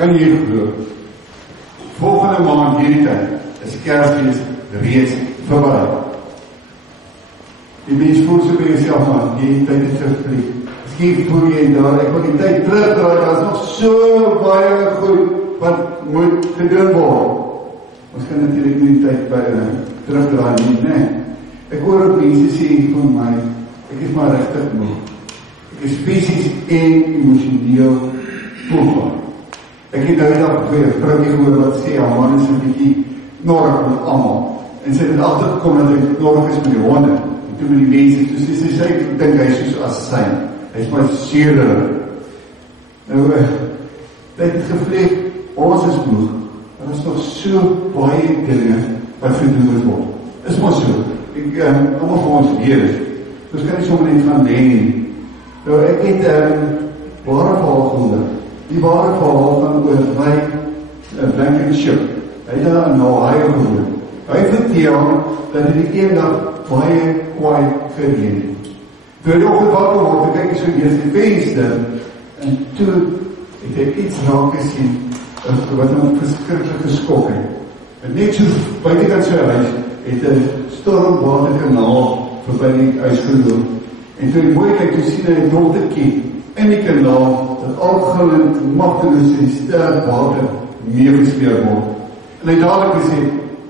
Kan jy glo? Volgende maand hierdie tyd is Kersfees reeds verby. Die mens voel so by jouself aan, die tyd het teruggetrek. Miskien voel jy daar, ek wil die tyd terugdraai, daar is nog so baie goed wat moet gedoen word. Ons kan natuurlijk nie die tyd by terugdraai nie, nee. Ek hoor ook mense sê van my, ek is maar regtig moe. Ek is fisies en emosioneel voelbaar. Ek het nou dat twee vrouwtjie gehoor wat sê, haar man is 'n bietjie knorrig met almal. En sy het altyd gekom dat hy knorrig is met die honde. En toe met die mense, toe sy dink hy is soos assassin. Hy is maar seerder. Nou, tyd het gevleeg, ons is moeg. Daar is nog so baie dinge wat gedoen moet word. Is maar so. Ek, allemaal vir ons weet. Dus kan ek sommer net gaan leen. Nou, ek het ware verhaal gehoor. Die ware verhaal van oor Blankenship. Hy het daar in Hawaii gehoor. Hy vertel dat hy die een dag baie kwaai gereed het. Toe hy ook wakker word, kyk ek so deur die venster, en toe het ek iets raak gesien, wat hom verskriklik geskok het. En net so buitekant sy huis, het 'n stormwaterkanaal verby die huis geloop. En toe hy mooi kyk, toe sien hy 'n dottertjie in die kanaal, dat algillend, magteloos en sterk water meegesleep word. En hy dadelik gesê,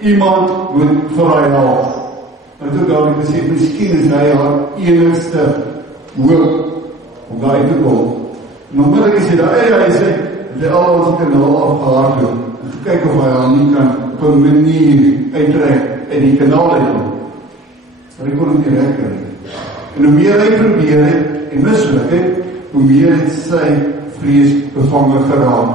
iemand moet vir hy help. En toe dadelik gesê, miskien is hy haar enigste hoop om daar uit te kom. En onmiddellik is hy daar, hy sê, dat hy al ons kanaal afgehardloop, en kyk of hy haar nie kan op 'n manier uittrek in die kanaal uitkom. Maar hy kon hom nie rekker. En hoe meer hy probeer het, en misluk het, hoe meer het sy vrees bevangen geraak.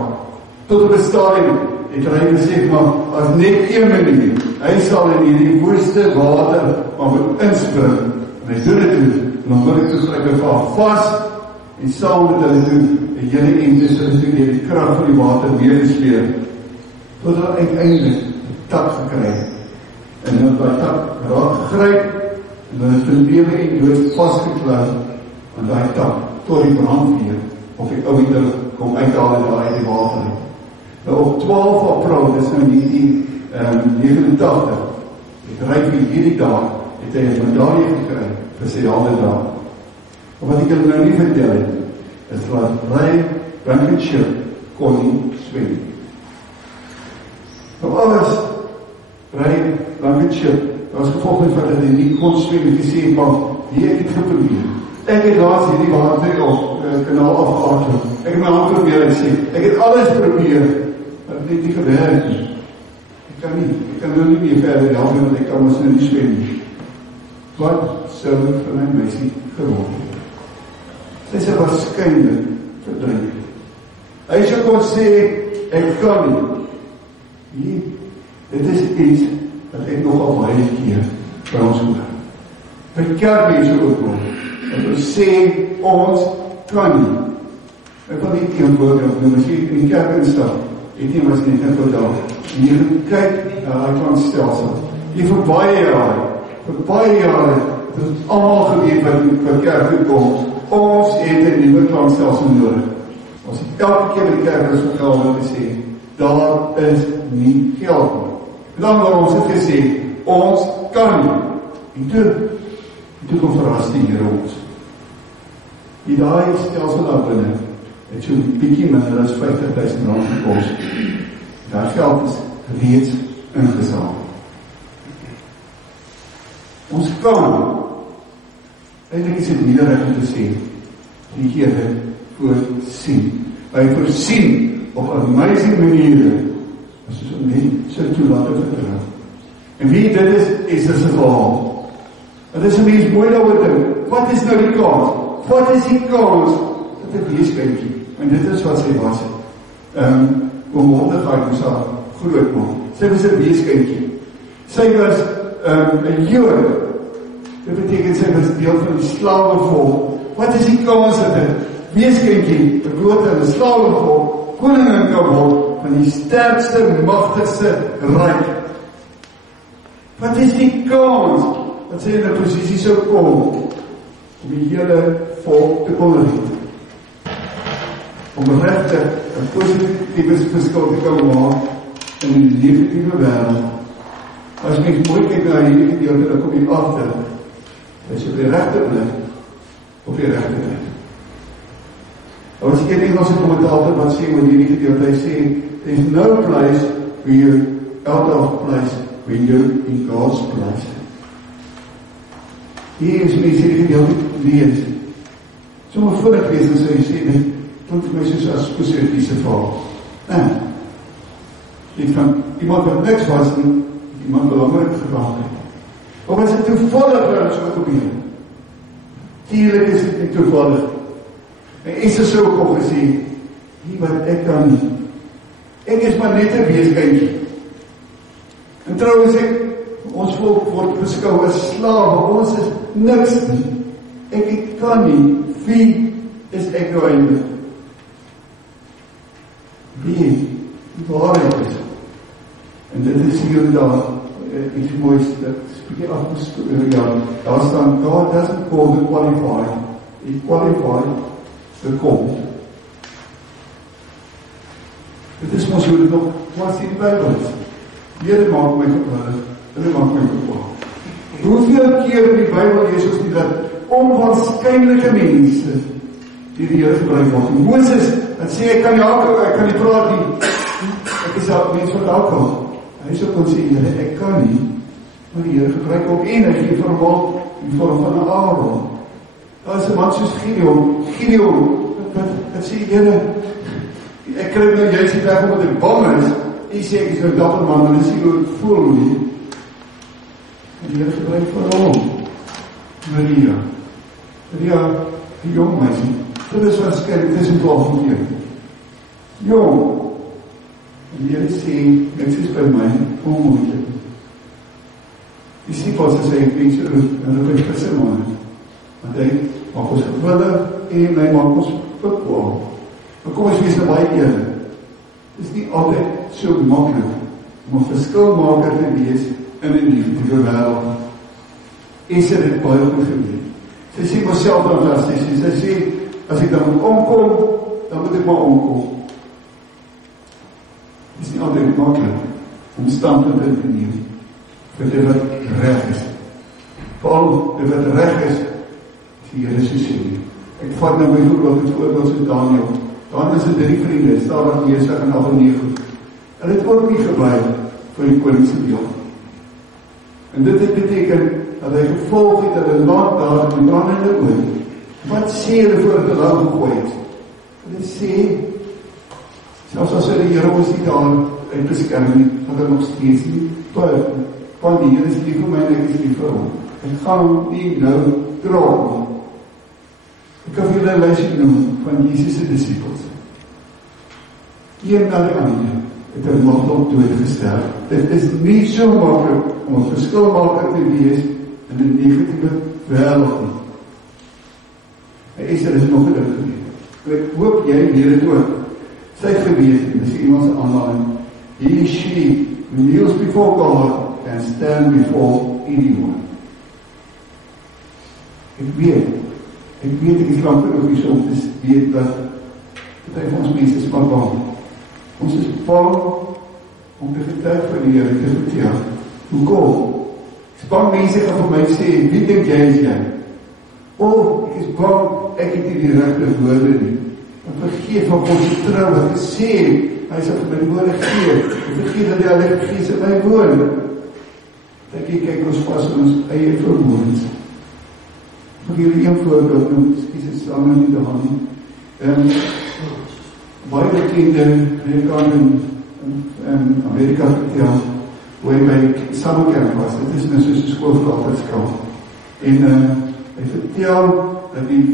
Tot op 'n stadium het hy gesê, maar as net 1 minuut, hy sal in hierdie woeste water maar moet inspring, en hy doen het toe, en dan wil ek toe gryp hy vas, en saam met hulle toe, die hele ente sal toe die krag van die water meegesleep, tot hy uiteindelik die tak gekry, en dan by tak raak gegryp, en dan het in lewe en dood vastgekluis, aan die tak, tot die brandweer, of die ouder kom uithaal en daar uit die water. Nou op 12 April, dis nou 1989, het ryk vir hierdie dag, het hy 'n medaille gekry vir sy halwe dag. Maar wat ek julle nou nie vertel het, is dat Blankenship kon nie swem. Nou alles, Blankenship, as gevolg van dat hy nie kon swem, gesê, maar die ek het geprobeer. Ek het laatst hierdie water op kanaal afgehardloop. Ek het my hand probeer en sê, ek het alles probeer, maar het net nie gewerk nie. Ek kan nou nie meer verder help, want ek kan ons nou nie swem nie. Wat sou van my meisie geword het? Sy sê waarskynlik verdrink. Hy sou kon sê, ek kan nie. Dit is iets wat ek nogal baie keer by ons hoor. By kerkmense ook hoor. En ons sê, ons kan nie. Ek wil nie een voorbeeld noem, as jy in die kerk instap, ek neem as net een voorbeeld, en jy kyk na die klankstelsel. Jy vir baie jare, het ons allemaal geweet wat vir kerk toe kom, ons het 'n nuwe klankstelsel nodig. Ons het elke keer by die kerk is vertel wat te sê, daar is nie geld nie. En dan word ons het gesê, ons kan nie. En toe kom verras die Here ons. Die daai stelsel daar binne het so 'n bietjie minder as R50.000 gekos. Daar geld is reeds ingesamel. Ons kan, eintlik is dit nie reg om te sê, die Here voorsien. Hy voorsien op amazing maniere, as ons net so toelaat te vertrou. En wie dit is 'n verhaal. Het is 'n mens mooi daaroor dink, wat is nou die kans? Wat is die kans dat 'n weeskindjie, en dit is wat sy was, onmondigheid moes haar groot maak. Sy was 'n weeskindjie. Sy was 'n Jood. Dit beteken sy was deel van die slawevolk. Wat is die kans dat 'n weeskindjie, gebore in 'n slawevolk, koningin kan word van die sterkste, magtigste ryk? Wat is die kans dat sy in 'n posisie sou kom om die hele volk te kon red? om regtig 'n positiewe verskil te kan maak in die negatiewe wêreld. As mens mooi kyk na hierdie gedeelte, dan kom jy agter, as jy op die regte plek, op die regte plek. Nou as ek Engelse kommentator wat sê met hierdie gedeelte, hy sê, there's no place where you're out of place when you're in God's place. Hier is mense die gedeelte lees. Sommige vinnig lees en sy sê, dit klink vir my soos as spesifiese vraag. Dit van iemand wat niks was nie, iemand belangrijk gevraagd het. Of is het toevallig waar het so gebeur? Tuurlijk is het nie toevallig. En Esau sou ook gesê, nie wat ek kan nie. Ek is maar net 'n weeskindjie. En trouwens ons volk word beskou as slawe, ons is niks nie. Ek kan nie, wie is ek nou eindelijk? Wie die waarheid is. En dit is hier en daar, iets moois, dat spreek af daar staan, God doesn't call the qualified, He qualified the called. Dit is ons hoe dit nog was in die Bybel is. Here maak my gewillig, Here maak my gekwaad. Hoeveel keer in die Bybel lees ons nie dat onwaarskynlike mense die Here gebruik word. Moses, het sê, ek kan nie praat nie, ek is al mens wat alkohol. Hy sou kon sê, ek kan nie, maar die Here gebruik ook en hy gee vir hom die vorm van 'n Aaron. Daar is 'n man soos Gideon, wat sê, Here, ek kry nou juist die weg omdat ek bang is, en sê ek is nou dapper man, en ek sê hoe ek voel nie. En die Here gebruik vir hom, Maria, die jong meisie, dit is waarskynlik tussen 12 en 14. Jong, en die Here sê, net soos by my, onmoeilik. Die disciples sê, ek weet so roep, en roep ek vir man, want hy maak ons gewillig, en hy maak ons bekwaam. Maar kom ons wees nou baie eerlik, het is nie altyd so maklik, om 'n verskilmaker te wees, in die liefde wêreld. En sy het dit baie goed geweet. Sy sê myself dan vers 16, sy sê, as ek dan moet omkom, dan moet ek maar omkom. Het is nie altyd maklik om standpunte te neem vir dit wat reg is. Veral dit wat reg is die Here so sê. Ek vat nou byvoorbeeld het voorbeeld so Daniel. Daniel se 3 vriende, Sadrag, Mesach en Abednego. Hulle het ook nie gebuig vir die koning se beeld. En dit het beteken dat hy gevolg het dat hulle laat daar en dan in die oor. Wat sê hulle voor het hulle gegooi het? Hulle sê, selfs as hy die Here ons nie daar uitbeskerm nie, dat hy nog steeds nie buig nie. Want die Here is lief vir my en ek is lief vir hom. Ek gaan nie nou draak nie. Ek kan vir julle 'n lysie noem van Jesus se disippels. Een na die ander het hy nog dood gesterf. Dit is nie so maklik om 'n verskilmaker te wees in 'n negatiewe wêreld nie. En Esther is nog 'n ding geweet. Ek hoop jy weet dit ook. Sy het geweet, dis iemand se aanhaling. He, she, who kneels before God can stand before anyone. Ek weet ek is lang genoeg hier so om te weet dat party van ons mense is maar bang. Ons is bang om te getuig van die Here te vertel. Hoekom? Ek is bang mense gaan vir my sê, wie dink jy is jy? Of ek is bang ek het nie die regte woorde nie. Ek vergeet van God se trou wat gesê hy sal vir my woorde gee. Ek vergeet dat die Heilige Gees in my woon. Dat kyk ons vas in ons eie vermoëns. Ek wil julle een voorbeeld noem, dis saam in die hand. Baie bekende predikant in Amerika vertel, hoe hy by summercamp was. Dit is nou soos 'n skool vir altydskap. En hy vertel dat die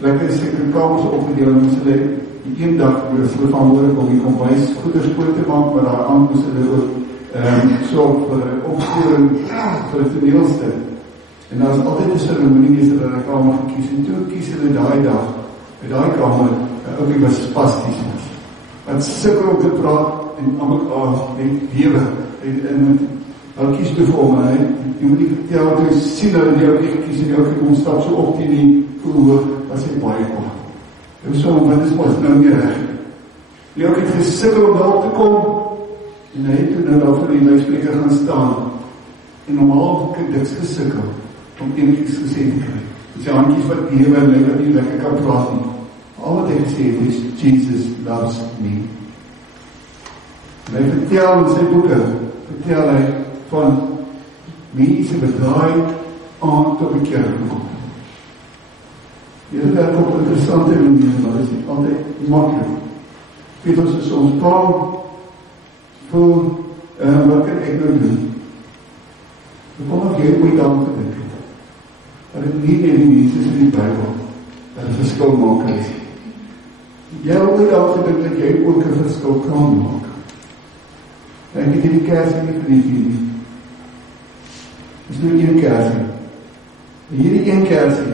plekke sekere kamers opgedeel en moes hulle die een dag hulle verantwoordelik om die kombuis goeders skoon te maak, maar daar aan moes hulle ook so vir opsporing vir die toneelstuk. En daar is altyd 'n seremonie, is hulle 'n kamer gekies, en toe kies hulle daai dag, by daai kamer, ook die was spasties was. Wat sukkel om te praat, en almal lewe, en hulle kies toe vir hom, en jy moet nie vertel, toe sien hulle die ook nie gekies, en die ook nie omstap so op die verhoog, was hy baie kwaad. Jou som, wat is ons nou nie reg? Die ook het gesikkel om daar op te kom, en hy het nou daar vir die luidspreker gaan staan, en normaal het ek diks gesikkel, om enigiets gesê te kry. Dit is handjies wat die Heer my wat nie lekker kan praat nie. Al wat hy gesê het is, Jesus loves me. En hy vertel in sy boeke, vertel hy van mense wat daai aand tot bekering gekom. Dit werk op interessante manier, maar dit is nie altyd makkelijk. Weet ons is ons plan, voel, wat kan ek nou doen? Ek kom nog heel ooit aan te dink het. Dat het nie meer die mense in die Bijbel, dat het verskil maak is. Jy ooit aan te dink dat jy ook een verskil kan maak. Ek het die kersie nie verlief nie. Dit is nou een kersie. En hierdie een kersie,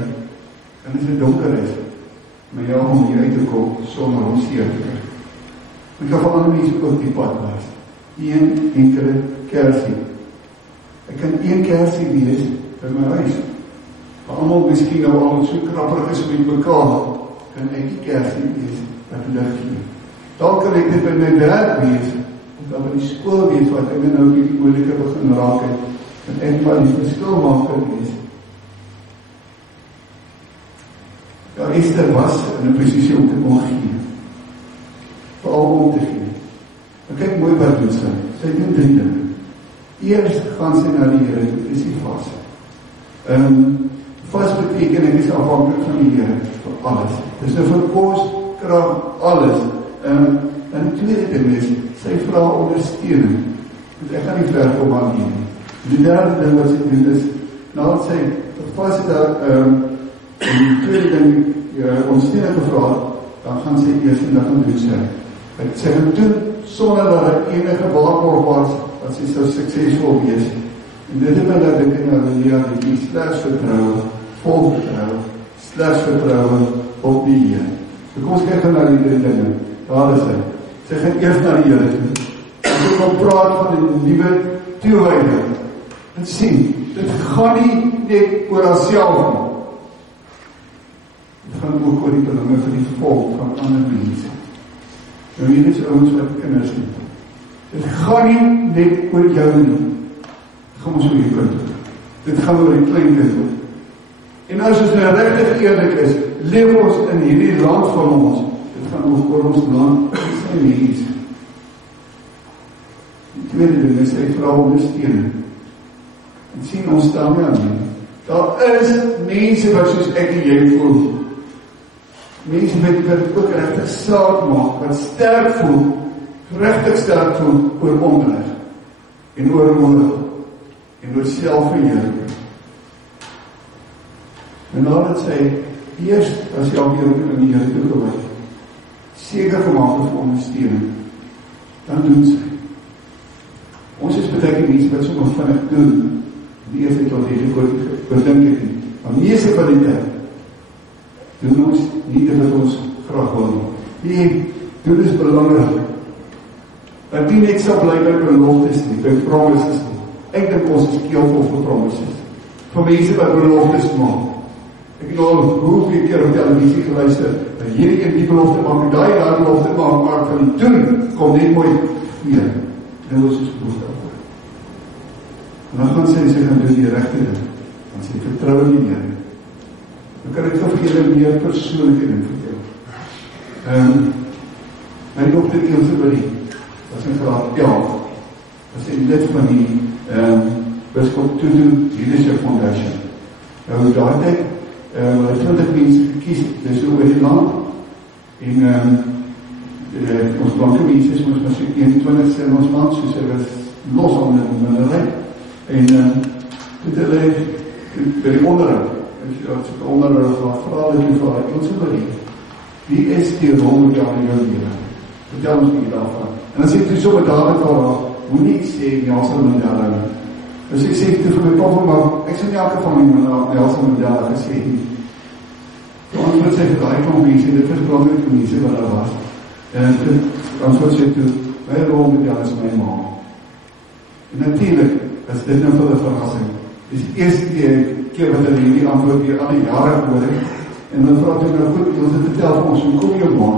en as het donker is, maar jou om hier uit te kom, sonder om seer te kry. Ek kan vir ander mense ook die pad was. Een enkele kersie. Ek kan een kersie wees by my huis. Maar allemaal miskien nou al so krapperig is met mekaar, kan ek die kersie wees wat die lig gee. Dan kan ek dit by my werk wees, of dan by die skool wees, wat ek nou die moeilike begin raak het, en ek maar die verskil maak kan wees. Ja, Esther was in 'n posisie om te kon gee. Veral om te gee. Maar kyk mooi wat doen sy. Sy doen 3 dinge. Eers gaan sy na die Here, dit is die vas. Vas beteken ek is afhanklik van die Here vir alles. Dis nou vir kos, krag, alles. En die tweede ding is, sy vra ondersteuning. Want ek gaan nie ver om aan nie. Die derde ding wat sy doen is, nadat sy vas het daar, en die tweede ding, ondersteuning gevra, dan gaan sy eers en dan doen sy. Sy gaan doen, sonder dat het enige waarborg was, dat sy so suksesvol wees. En dit het my dat ek in Halleluja, die slegs vertrouwen, vol vertrouwen, slegs vertrouwen op die Heer. So kom ons kyk na die 3 dinge. Daar is hy. Sy gaan eers na die Here toe. En sy kom praat van die nuwe toewyding. En sien, dit gaan nie net oor haarself nie. Dit gaan ook oor die belange vir die volk van ander mense. Nou hier is ouens wat kinders nie. Dit gaan nie net oor jou nie. Dit gaan ons oor die kind. Dit gaan oor die klein kind. En as ons nou regtig eerlik is, leef ons in hierdie land van ons. Dit gaan oor ons land, dit sy mense. Die tweede ding is, hy vra ondersteuning. En sien ons staan nie aan nie. Daar is mense wat soos ek en jy voel. Mense wat ook regtig saak maak, wat sterk voel, regtig sterk voel oor onreg, en oor moedig, en oor selfverheerliking. En nadat sy eers, as jy al weer in die Here toegewyd, seker gemaak het vir ondersteuning, dan doen sy. Ons is beteken mense wat sommer vinnig doen, die eerste het al bedink ek nie, maar meeste van die tyd, doen ons nie dit wat ons graag wil nie. Nee, doen is belangrik. Dat die net sal bly by beloftes nie, by promises nie. Ek dink ons is keelvol vir promises. Vir mense wat beloftes maak. Ek het al hoeveel keer op televisie geluister, dat hierdie een die belofte maak, en die belofte maak, maar van die doen, kom net mooi weer. En ons is belofte daarvoor. En dan gaan sy gaan doen die regte ding. Dan sy vertrou in die Here. Dan kan ek vir julle meer persoonlike ding vertel. My dokter Ilse Marie, was in graad 11, was in lid van die Biskop Tutu Leadership Foundation. Nou daar tyd, hy 20 mense gekies, dis oor die land, en ons blanke mense is ons maar so 21 in ons land, soos hy was los aan die minderheid, en toe hulle by die onderhoud, as ek onderhoud wat vraag het vir Ilse Marie, wie is die rolmodel in jou lewe? Vertel ons nie daarvan. En dan sê ek toe so met David van haar, moet nie sê Nelson Mandela nie. Dus ek sê toe vir my papa, maar ek sê nie elke van my Nelson Mandela gesê nie. Toe antwoord sy vir die van mense, dit was belangrijk vir mense wat daar was. En toe antwoord sy toe, my rolmodel is my ma. En natuurlijk is dit nou vir die verrassing. Dis die eerste keer wat hulle die antwoord weer al die jare hoor het. En dan vraag ek nou goed, ons het vertel vir ons, hoe kom jou ma?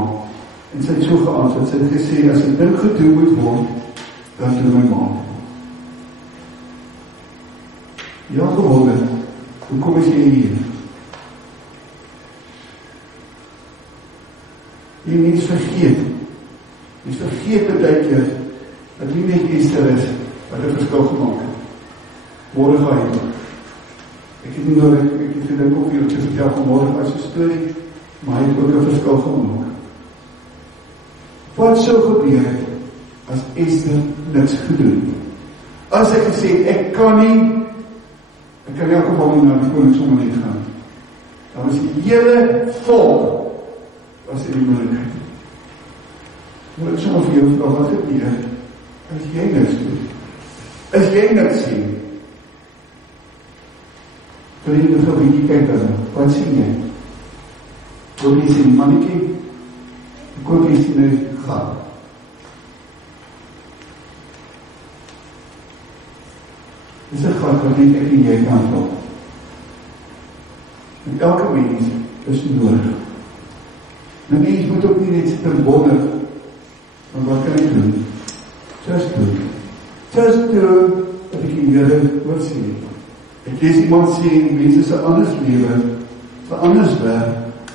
En sy het so geantwoord, sy het gesê, as die ding gedoen moet word, dan doen my ma. Ja, geworden, hoe kom is jy hier? Jy mens vergeet. Jy vergeet baie keer, dat nie net Esther is, wat 'n verskil gemaak het. Mordechai. Ek het nie nodig, ek het gedink op hier te vertel van Mordechai se storie, maar hy het ook 'n verskil gemaak. Wat sou gebeur het, as Esther niks gedoen? As ek gesê, ek kan in elk geval nie na die koning sommer net gaan. Dan was die hele volk, was in die moeilikheid. Maar ek sommer vir jou vraag, wat gebeur, as jy niks doen? As jy niks sien? Wil jy nog 'n bietjie kyk dan? Wat sien jy? Koop jy sien die mannetjie? Koop jy sien die gat? Dis 'n gat wat net ek en jy kan vul. En elke mens is nodig. Nou mens moet ook nie net sit en wonder, van wat kan ek doen? Just do. Just do, wat ek die Here oor sê. Ek lees iemand sê, mense se anders lewe, se anders werk,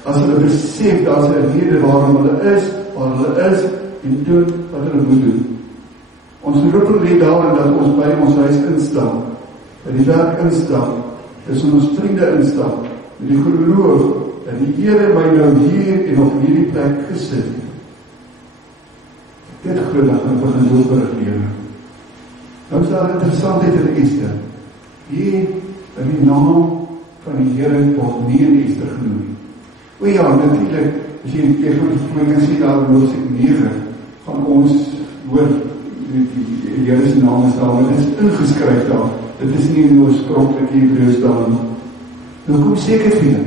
as hulle besef, dat is 'n rede waarom hulle is, waar hulle is, en doen wat hulle moet doen. Ons roep lê daarin dat ons by ons huis instap, by die werk instap, dis ons vriende instap, met die geloof, dat die Here my nou hier en op hierdie plek gesit. Dit glo dat ek begin doelberig lewe. Nou is daar interessantheid in Esther. Hier, in die naam van die Here word nie in Esther genoem nie. O ja, natuurlijk, as jy van die sê daar in Hoofstuk 9, gaan ons hoor, die Here se naam is daar, dit is ingeskryf daar, dit is nie in die oorspronklike Hebreëus daar nie. Nou, hoekom sê ek het vir julle?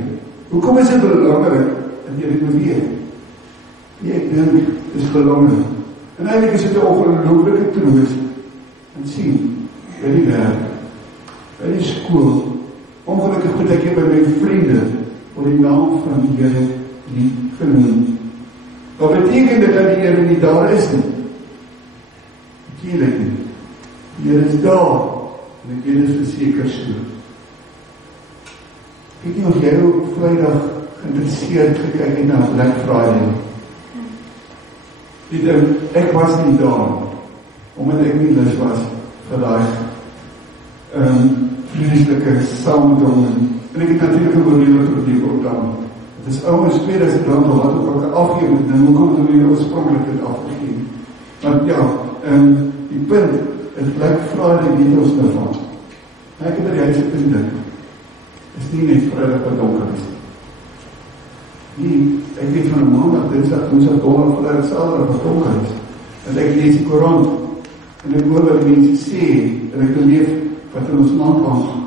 Hoekom is dit belangrik, dat jy dit moet weet? Nee, ek dink, dit is belangrik. En eintlik is dit 'n ongelooflike troos, en sien, by die werk, by die skool, ongelukkig goed ek by my vriende, voor die naam van die Here nie genoem. Wat beteken dit dat die Here nie daar is nie? Natuurlijk nie. Die Here is daar, en ek weet dit verseker so. Ek weet nie of jy op Vrydag geïnteresseerd gekyk het na Black Friday. Ek was nie daar, omdat ek nie lus was vir die vreeslike saamdom. En ek het natuurlijk een model probeer opdaan. Het is ouwens R2000 wat ook al afgeven, en hoe kom het weer oorspronkelijk afgegeven. Maar ja, die punt, het Black Friday weet ons nou van. Ek het die huis gedink, is nie net Vrydag wat donker is. Nee, ek weet van 'n maandag, dinsdag, woensdag, donderdag, Vrydag, Saterdag wat donker is. En ek lees die Koran, en ek hoor wat mense sê, en ek beleef wat in ons land aangaan.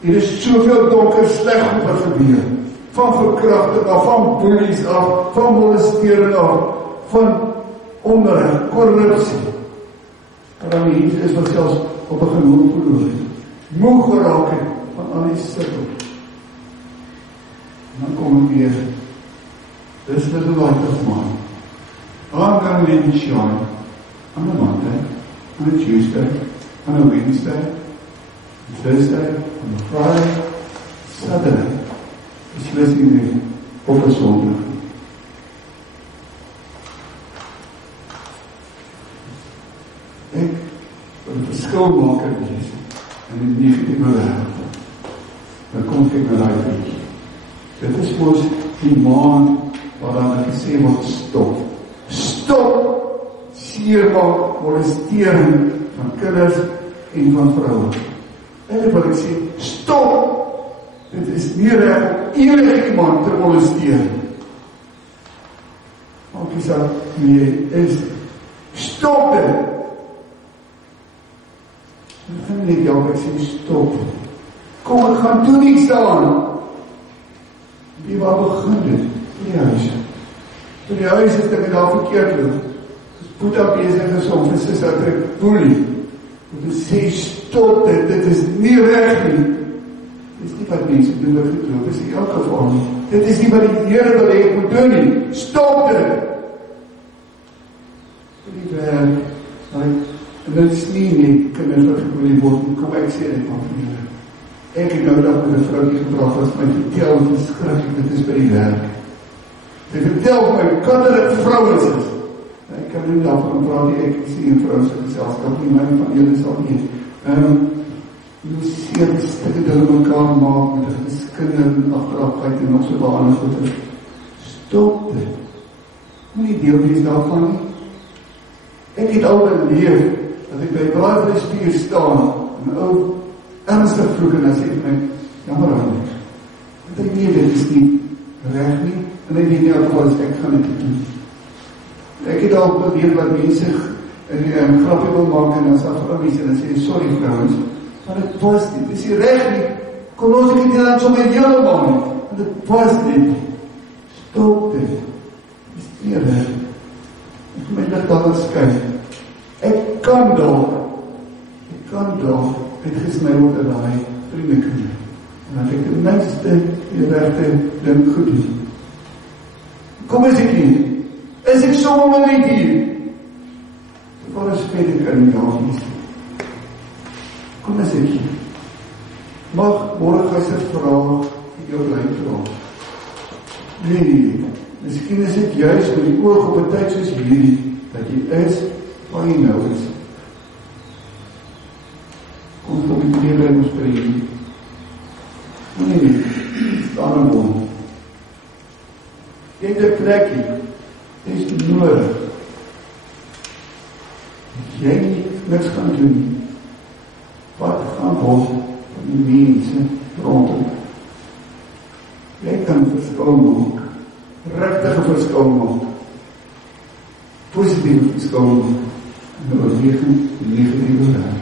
Hier is soveel donker sleg wat gebeur. Van verkrachting af, van bullies af, van molestering af, van onreg, korrupsie. En dan mense is wat selfs op 'n genoeg verloor het. Moeg geraak het van al die sukkel. En dan kom ek weer. Dis the light of mine. I'm going to let it shine on a Monday, on a Tuesday, on a Wednesday, on Thursday, on a Friday, Saturday. Beslissing nie op 'n Sondag. Ek wil 'n verskil maak in Jesus en in die negatieve wêreld. Dan kom ek na daai punt. Dit is mos die maand waar dan gesê word stop. Stop seermaak, molestering van kinders en van vroue. En wat ek sê, stop! Dit is nie reg om enige iemand te molesteer. Want jy sê, nee, is stop dit! En dan net jou, ek sê, stop. Kom, ek gaan doen niks daaraan. Wie waar begin dit? Die huis. Toe die huis is, dat ek daar verkeerd loop. Dus Boeta bezig is om vir sis dat ek boelie. Om te sê, stop dit is nie reg nie. Dit is nie nie wat mense doen wat gedoen, dis in elk geval nie. Dit is nie wat die Here wil hê ek moet doen nie. Stop dit! Die werk, en dit is nie kinders wat gekoelie word, kom ek sê dit maar van julle. Ek het nou dat met 'n vroukie gepraat, wat my vertel, dit is skrikkelik, dit is by die werk. Sy vertel my, wat er vrouens is. Ek kan nie daarvan praat nie, ek sien een vrou sy geselskap nie, my van julle sal nie. Hoe seer die stikke dinge mekaar maak, met die geskinder, achterafheid en nog so baie goede. Stop dit. Moet nie deel wees daarvan nie. Ek het al beleef, dat ek by braaivleisvuur staan, en ou ernstig vloek, en hy sê vir my, jammer aan my. Want ek weet, dit is nie reg nie, en ek weet nie alvast, ek gaan dit doen. Ek het al beleef wat mense in grapje wil maak, en as afgemis, en dan sê, sorry vrouwens, maar dit was nie, dit is nie reg nie, kon ons ek nie dan so my helemaal nie, want dit was nie, stop dit, dit is nie reg. Ek my licht al skyn. Ek kan daar, het gesny word in die vriendekinde. En dan ek die minste, die rechte ding goed doen. Kom is ek hier? Is ek sommer net hier? So wat is verder kan nie daar wees? Kom is ek hier? Mag morgen sy vraag vir jou bly vraag. Nee. Miskien is dit juist met die oog op 'n tyd soos hierdie, dat jy is waar jy nou is. Kom op die keer by ons pree. Nee, staan en woon. Jy het 'n plekkie, dit is nodig. As jy niks gaan doen, wat gaan word van die mense rondom? Jy kan verskil maak. Regtige verskil maak. Positieve verskil maak. En oorwegend negatieve raad.